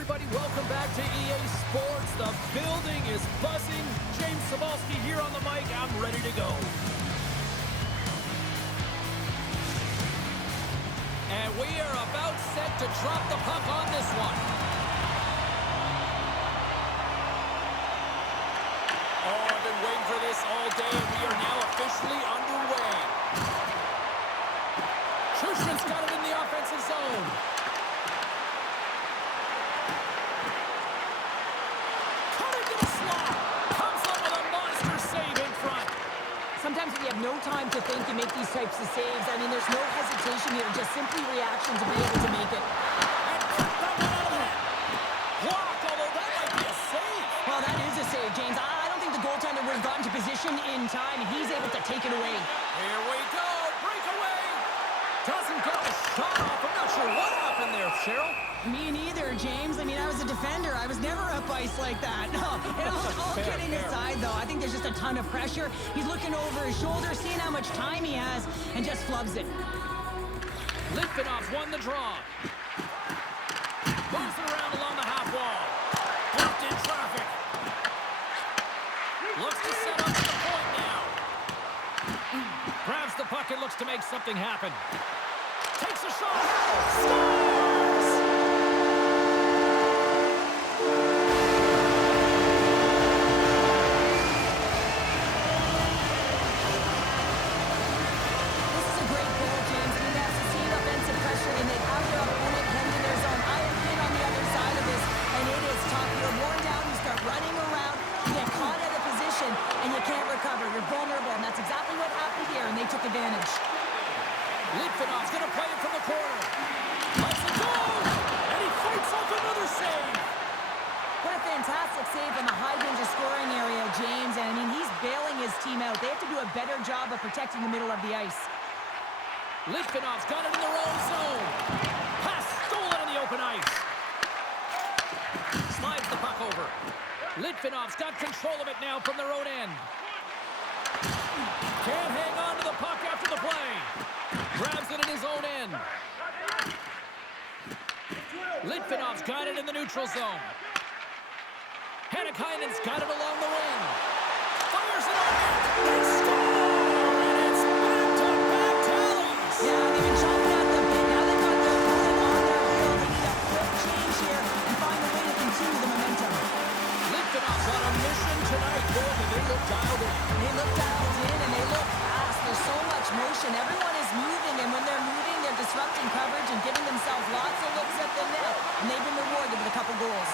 everybody. Welcome back to EA Sports. The building is buzzing. James Cebulski here on the mic. I'm ready to go. And we are about set to drop the puck on this one. Oh, I've been waiting for this all day, and we are now officially underway. Schuschman's got it in the offensive zone. Sometimes when you have no time to think, you make these types of saves. I mean, there's no hesitation here, just simply reaction to be able to make it. And cut that one out of that. Blocked, although that might be a save. Well, that is a save, James. I don't think the goaltender would have gotten to position in time, and he's able to take it away. Here we go. Breakaway. Doesn't get the shot off. I'm not sure what happened there, Cheryl. Me neither, James. I mean, I was a defender. I was never up ice like that. No, all kidding aside, though, I think there's just a ton of pressure. He's looking over his shoulder, seeing how much time he has, and just flubs it. Litvínov won the draw. Moves it around along the half wall. Blocked in traffic. Looks to set up at the point now. Grabs the puck and looks to make something happen. Takes a shot. Scores! Litvinov's going to play it from the corner. Let's it go! And he fights off another save. What a fantastic save in the high danger scoring area, James. And I mean, he's bailing his team out. They have to do a better job of protecting the middle of the ice. Litvinov's got it in their own zone. Pass stolen in the open ice. Slides the puck over. Litvinov's got control of it now from their own end. Can't hang on to the puck after the play. Grabs it in his own end. Litvinov's got it in the neutral zone. Hannikainen's got it along the wing. Fires it on net. They score! And it's back-to-back tallies. Yeah, they've been chopping at the bit. Now they've got their opponent on their heel. They need a quick change here and find a way to continue the momentum. Litvinov's on a mission tonight. Boy, they look dialed in. They look dialed in and they look fast. There's so much motion. Everyone is moving, and when they're moving, they're disrupting coverage and giving themselves lots of looks at the net. And they've been rewarded with a couple goals.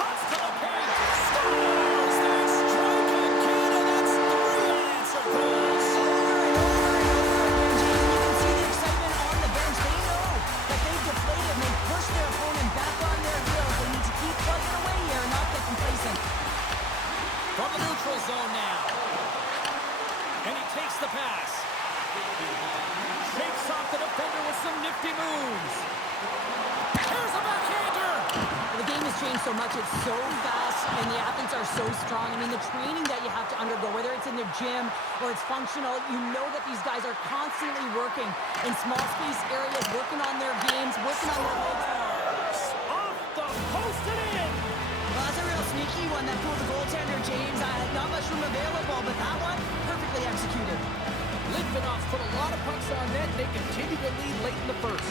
Cuts to the paint. Scores! They strike again, and that's 3 unanswered goals. Over and over and over again, James. You can see the excitement on the bench. They know that they've deflated and they've pushed their opponent back on their heels. They need to keep plugging away here and not get complacent. From the neutral zone now. And he takes the pass. Shakes off the defender with some nifty moves. Here's a backhander. The game has changed so much. It's so fast, and the athletes are so strong. I mean, the training that you have to undergo, whether it's in the gym or it's functional, you know that these guys are constantly working in small space areas, working on their games, working on their legs. Off the post and in. Well, that's a real sneaky one that pulled the goaltender, James. Not much room available, but that one, perfectly executed. Litvinov's put a lot of pucks on net. They continue to lead late in the first.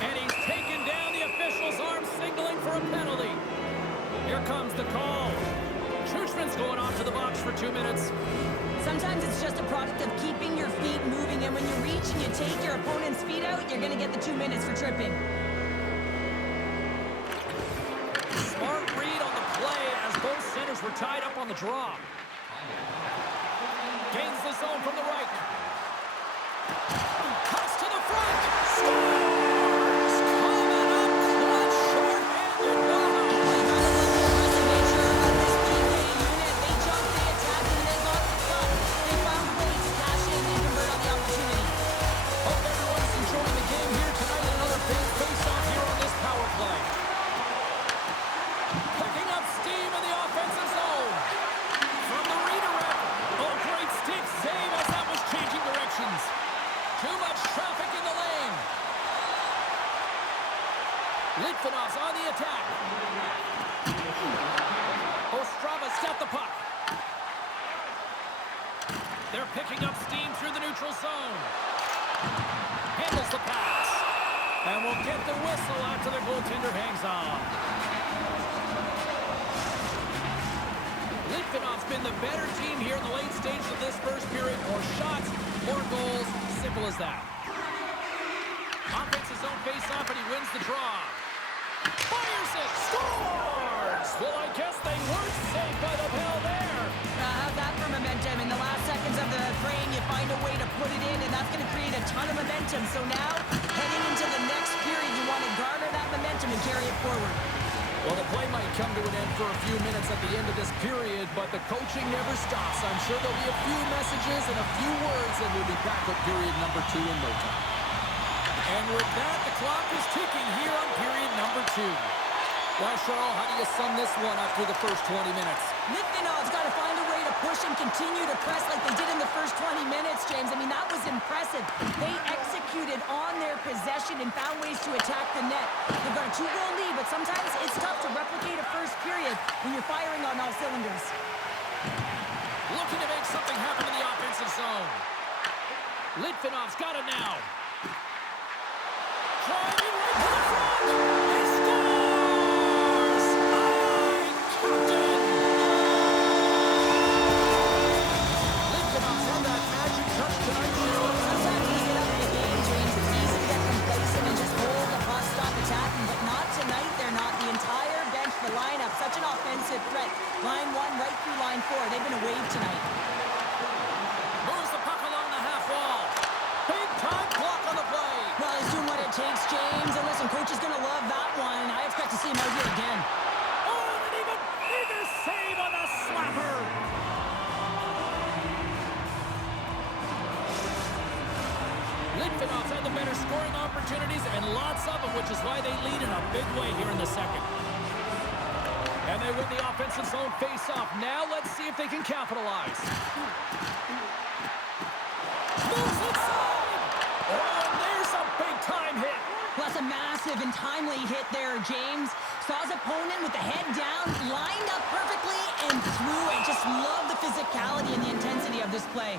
And he's taken down the official's arm, signaling for a penalty. Here comes the call. Schuschman's going off to the box for 2 minutes. Sometimes it's just a product of keeping your feet moving, and when you reach and you take your opponent's feet out, you're going to get the 2 minutes for tripping. Smart read on the play as both centers were tied up on the draw. Gains the zone from the right. Cuts to the front. Scores! Coming up clutch, short-handed. Wow! You gotta love the aggressive nature of this PK unit. They jump, they attack, and they got the puck. They found ways to cash in and convert on the opportunity. Hope everyone's enjoying the game here tonight. Another big face-off here on this power play. Picking up steam in the offensive zone. From the redirect. Oh, great stick save as that was changing directions. To They're picking up steam through the neutral zone. Handles the pass. And will get the whistle after the goaltender hangs on. Litvinov's been the better team here in the late stages of this first period. More shots, more goals. Simple as that. Offenses zone face-off, and he wins the draw. Fires it! Scores! Well, I guess they weren't safe by the bell there. How's that for momentum? In the last seconds of the frame, you find a way to put it in, and that's going to create a ton of momentum. So now, heading into the next period, you want to garner that momentum and carry it forward. Well, the play might come to an end for a few minutes at the end of this period, but the coaching never stops. I'm sure there'll be a few messages and a few words, and we'll be back with period number 2 in no time. And with that, the clock is ticking here on period number 2. Well, Charles, how do you sum this one up through the first 20 minutes? Litvinov's got to find a way to push and continue to press like they did in the first 20 minutes, James. I mean, that was impressive. They executed on their possession and found ways to attack the net. They've got a 2-goal lead, but sometimes it's tough to replicate a first period when you're firing on all cylinders. Looking to make something happen in the offensive zone. Litvinov's got it now. Driving right to the front. He scores! Captain! Litvinov's had that magic touch tonight, Cheryl. Sometimes when you get up in the game, James, it's easy to get complacent and just hold the puck, stop attacking, but not tonight. They're not. The entire bench, the lineup, such an offensive threat. Line 1 right through line 4. They've been a wave tonight. Moves the puck along the half wall. Big time block on the play. Well, he's doing what it takes, James. And listen, coach is going to love that one. I expect to see him out here again. Oh, and an even bigger save on the slapper. Litvinov's had the better scoring opportunities, and lots of them, which is why they lead in a big way here in the second. And they win the offensive zone face-off. Now let's see if they can capitalize. Moves inside! Oh, and there's a big-time hit. Well, that's a massive and timely hit there, James. Saw his opponent with the head down, lined up perfectly, and threw it. Just love the physicality and the intensity of this play.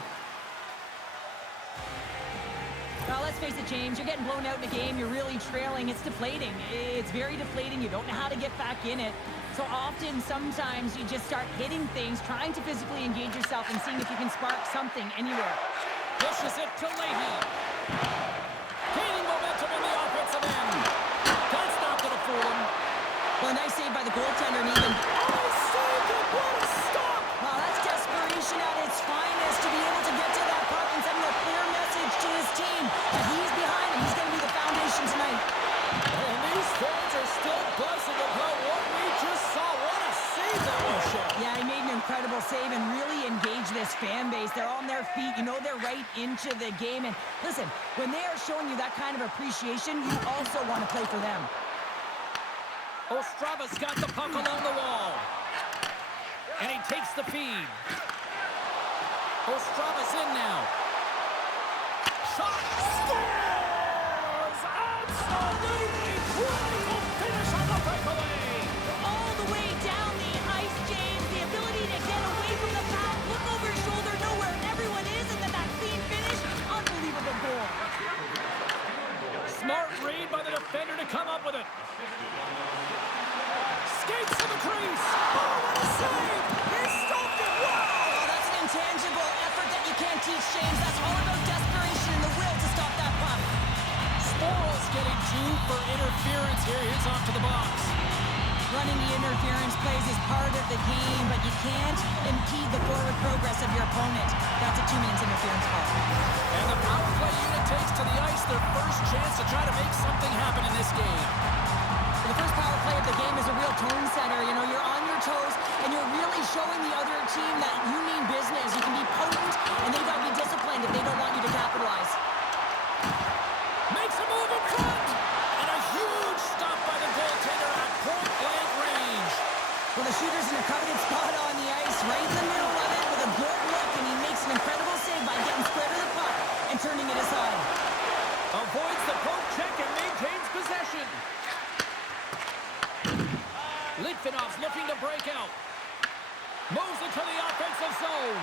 Well, let's face it, James, you're getting blown out in a game. You're really trailing. It's deflating. It's very deflating. You don't know how to get back in it. So often, sometimes, you just start hitting things, trying to physically engage yourself and seeing if you can spark something anywhere. Pushes it to Leahy. Gaining momentum in the offensive end. That's not going to fool him. Well, a nice save by the goaltender, and even... Oh, saved it! What a stop! Well, that's desperation at its finest to be able to get to that puck and send a clear message to his team that he's behind him. He's going to be the foundation tonight. And these fans are still buzzing about what we just saw. What a save that was, Shep. Yeah, he made an incredible save and really engaged this fan base. They're on their feet. You know they're right into the game. And listen, when they are showing you that kind of appreciation, you also want to play for them. Ostrava's got the puck along the wall. And he takes the feed. Ostrava's in now. Shot! Scores! Absolutely critical finish on the breakaway! All the way down the ice, James. The ability to get away from the foul, look over his shoulder, know where everyone is, and then that clean finish. Unbelievable goal. Smart read by the defender to come up with it. Skates to the crease. Oh, what a save! He stopped it! Wow! Oh, that's an intangible effort that you can't teach, James. That's all about desperation and the will to stop that puck. Sporal's getting due for interference here. Here's off to the box. Running the interference plays is part of the game, but you can't impede the forward progress of your opponent. That's a 2-minute interference call. And the power play unit takes to the ice their first chance to try to make something happen in this game. The first power play of the game is a real tone setter. You know, you're on your toes, and you're really showing the other team that you mean business. You can be potent, and they've got to be disciplined if they don't want you to capitalize. Makes a move in front! And a huge stop by the goaltender at point-blank range. Well, the shooter's in a coveted spot on the ice, right in the middle of it, with a good look, and he makes an incredible save by getting square to the puck and turning it aside. Avoids the poke check and maintains possession. Litvinov's looking to break out. Moves into the offensive zone.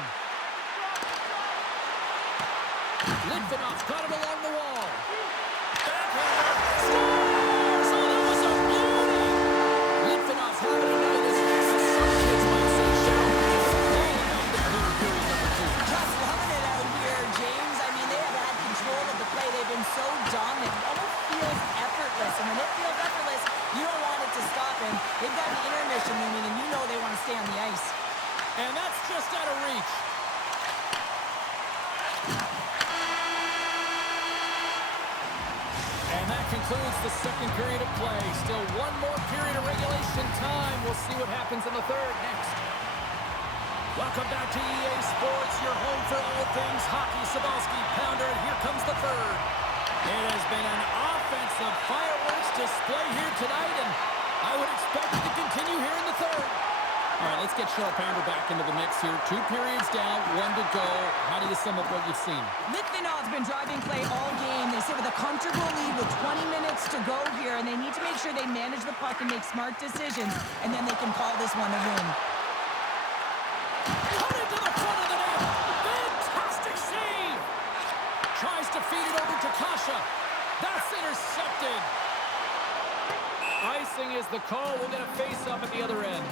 Litvinov's got it along the wall. Backhander. Scores! Oh, that was a beauty! Litvinov's having a night, as some kids might say, Cheryl. All around the third period number 2. Just loving it out here, James. I mean, they have had control of the play. They've been so dominant. It almost feels effortless. And when it feels effortless, you don't want it to stop. And they've got the intermission looming, and you know they want to stay on the ice. And that's just out of reach. And that concludes the second period of play. Still one more period of regulation time. We'll see what happens in the third next. Welcome back to EA Sports, your home for all things hockey. Sabalski, Pounder, and here comes the third. It has been an offensive fireworks display here tonight, and I would expect it to continue here in the third. All right, let's get Cheryl Pounder back into the mix here. 2 periods down, 1 to go. How do you sum up what you've seen? Litvinov's been driving play all game. They sit with a comfortable lead with 20 minutes to go here, and they need to make sure they manage the puck and make smart decisions, and then they can call this one a win. Cut into the front of the net. Fantastic save. Tries to feed it over to Kasha. That's intercepted. Icing is the call. We'll get a face-up at the other end.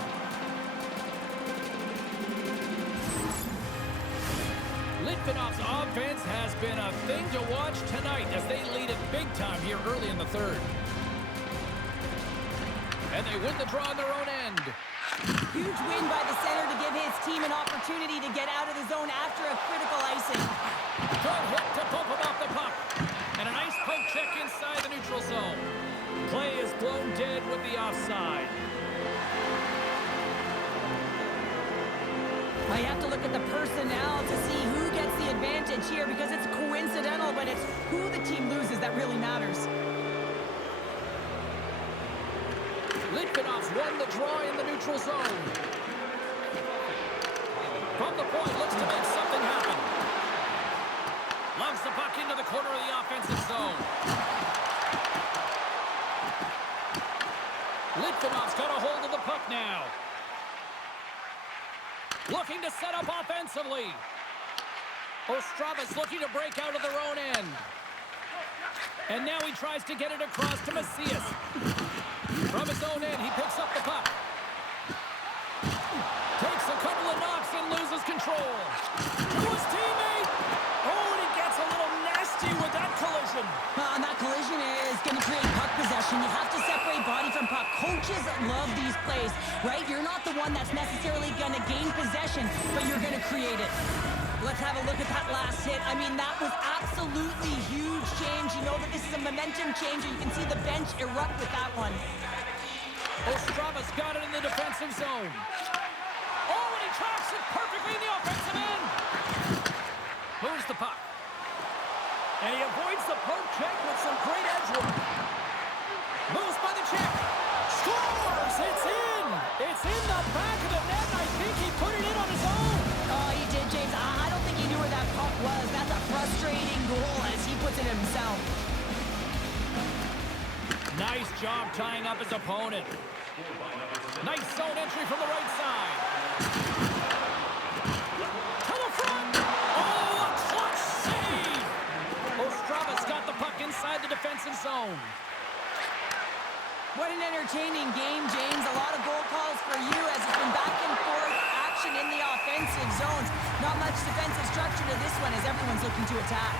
Litvinov's offense has been a thing to watch tonight as they lead it big time here early in the third. And they win the draw on their own end. Huge win by the center to give his team an opportunity to get out of the zone after a critical icing. Good hit to bump him off the puck. And a nice poke check inside the neutral zone. Play is blown dead with the offside. I have to look at the personnel to see who gets the advantage here because it's coincidental, but it's who the team loses that really matters. Litvinov's won the draw in the neutral zone. From the point, looks to make something happen. Loves the puck into the corner of the offensive zone. Litvinov's got a hold of the puck now. Looking to set up offensively. Ostrava's looking to break out of their own end. And now he tries to get it across to Macias. From his own end, he picks up the puck. Takes a couple of knocks and loses control. To his teammate. Oh, and he gets a little nasty with that collision. And that collision is going to create puck possession. You have to separate body from puck. Coaches love these plays, right? You're not the one that's necessarily going to gain possession, but you're going to create it. Let's have a look at that last hit. I mean, that was absolutely huge change. You know that this is a momentum changer. You can see the bench erupt with that one. Ostrava's got it in the defensive zone. Oh, and he tracks it perfectly in the offensive end. Moves the puck. And he avoids the poke check with some great edge work. Moves by the check. Scores! It's in! It's in the back of the net. I think he put it in on his own. Oh, he did, James. I don't think he knew where that puck was. That's a frustrating goal as he puts it himself. Nice job tying up his opponent. Nice zone entry from the right side. To the front! Oh, a clutch save! Ostrava's got the puck inside the defensive zone. What an entertaining game, James. A lot of goal calls for you as it's been back and forth action in the offensive zones. Not much defensive structure to this one as everyone's looking to attack.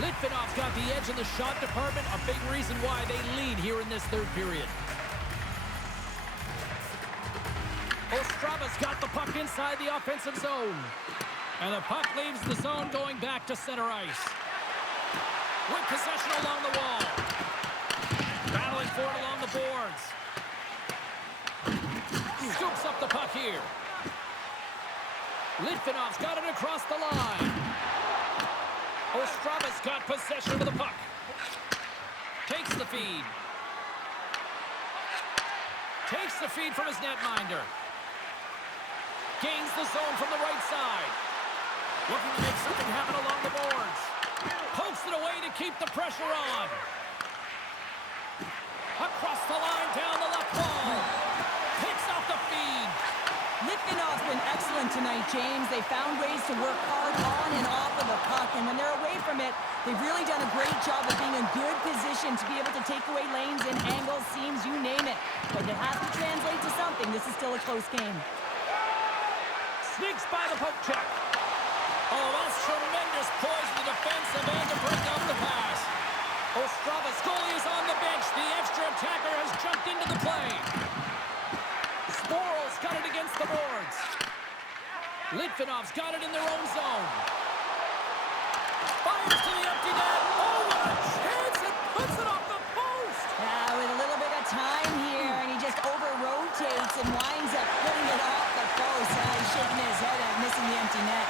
Litvinov's got the edge in the shot department, a big reason why they lead here in this third period. Ostrava's got the puck inside the offensive zone. And the puck leaves the zone going back to center ice. With possession along the wall. Battling for it along the boards. Scoops up the puck here. Litvinov's got it across the line. Ostrava's got possession of the puck. Takes the feed. Takes the feed from his netminder. Gains the zone from the right side. Looking to make something happen along the boards. Pokes it away to keep the pressure on. Across the line, down the left wall. Picks off the feed. Litvinov's been excellent tonight, James. They found ways to work hard on and off of the puck, and when they're away from it, they've really done a great job of being in good position to be able to take away lanes and angles, seams, you name it. But it has to translate to something. This is still a close game. Sneaks by the poke check. Oh, that's tremendous poise in the defensive end to break up the pass. Ostrava's goalie is on the bench. The extra attacker has jumped into the play. Sporal's got it against the boards. Litvinov's got it in their own zone. Fires to the empty net. Oh, what a chance! It puts it off the post! Yeah, with a little bit of time here, and he just over-rotates and winds up putting it off the post. He's shaking his head at missing the empty net.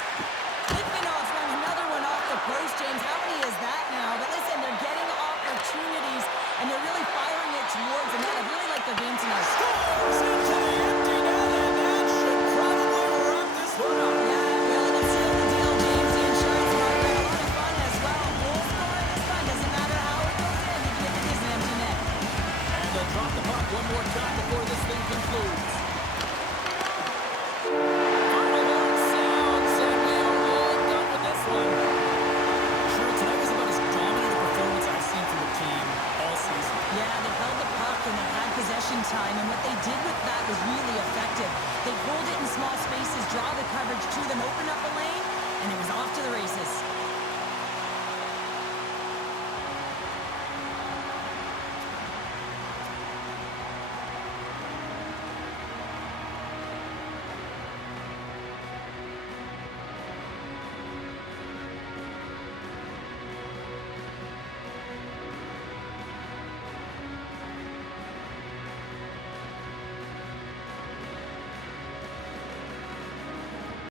Litvinov's run another one off the post, James. How many is that now? But listen, they're getting opportunities, and they're really firing it towards the net. I really like their game tonight. Scores into the empty net, and that should probably wrap this one up. Yeah, well, it'll seal the deal, James. The insurance market, a lot of fun as well. Goal scoring is fun. Doesn't matter how it goes in, even if it is an empty net. And they'll drop the puck one more time before this thing concludes. Final horn sounds, and we are all done with this one. Sure, tonight was about as dominant a performance I've seen from the team all season. Yeah, they held the puck and they had possession time, and what they did with that was really effective. They hold it in small spaces, draw the coverage to them, open up a lane, and it was off to the races.